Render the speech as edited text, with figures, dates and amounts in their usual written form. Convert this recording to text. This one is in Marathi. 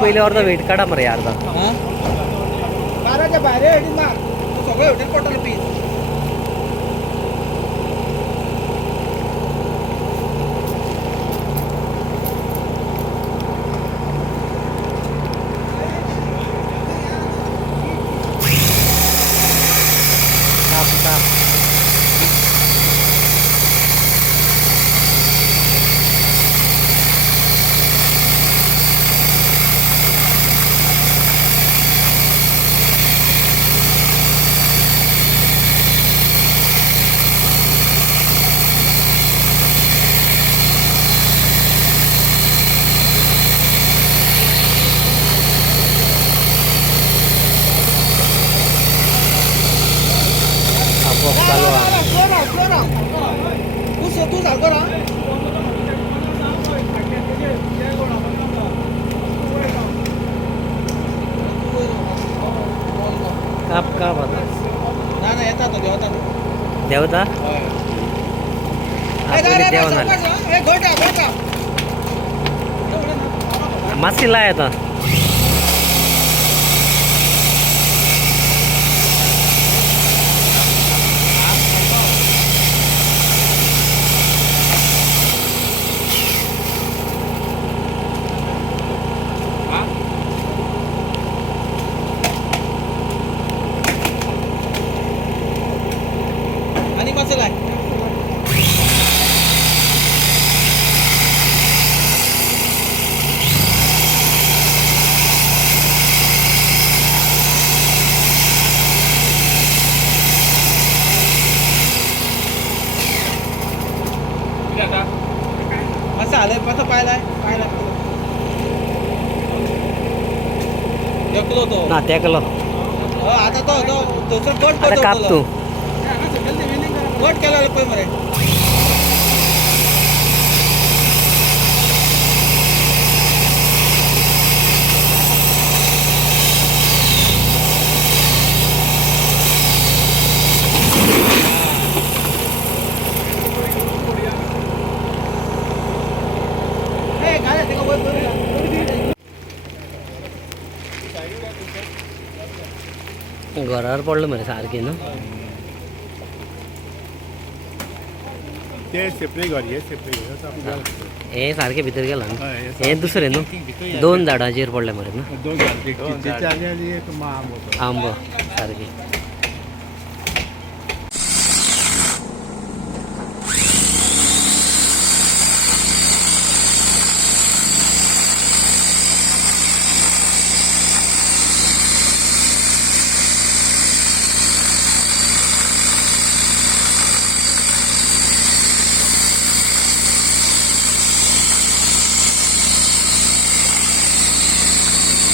पहिले अर्धा वेट काढा मरे अर्धा. बाराच्या बाहेर हेडीन मार सगळं हेडीन पडटलें पीस. तू सारखं राहा. काप आता ना येतात देवता देवता देवा मासीला आहे आता. आणि कसं काय कसं आलंय कसं पाहिलाय एकलो तो ना त्याकलो आता तो दुसरं गोट आता काप तू. गोट केला पळय मरे. घरावर पडलं मरे सारखी ना. ते सेपरेट घर हे सेपरेट घर हे सारखे भितर गेला ना. हय, हे हे दुसरे न्हू दोन झाडाचेर पडले मरे ना. दोन झाड एक चिंचेचे आणि एक आंबो. आंबो सारखे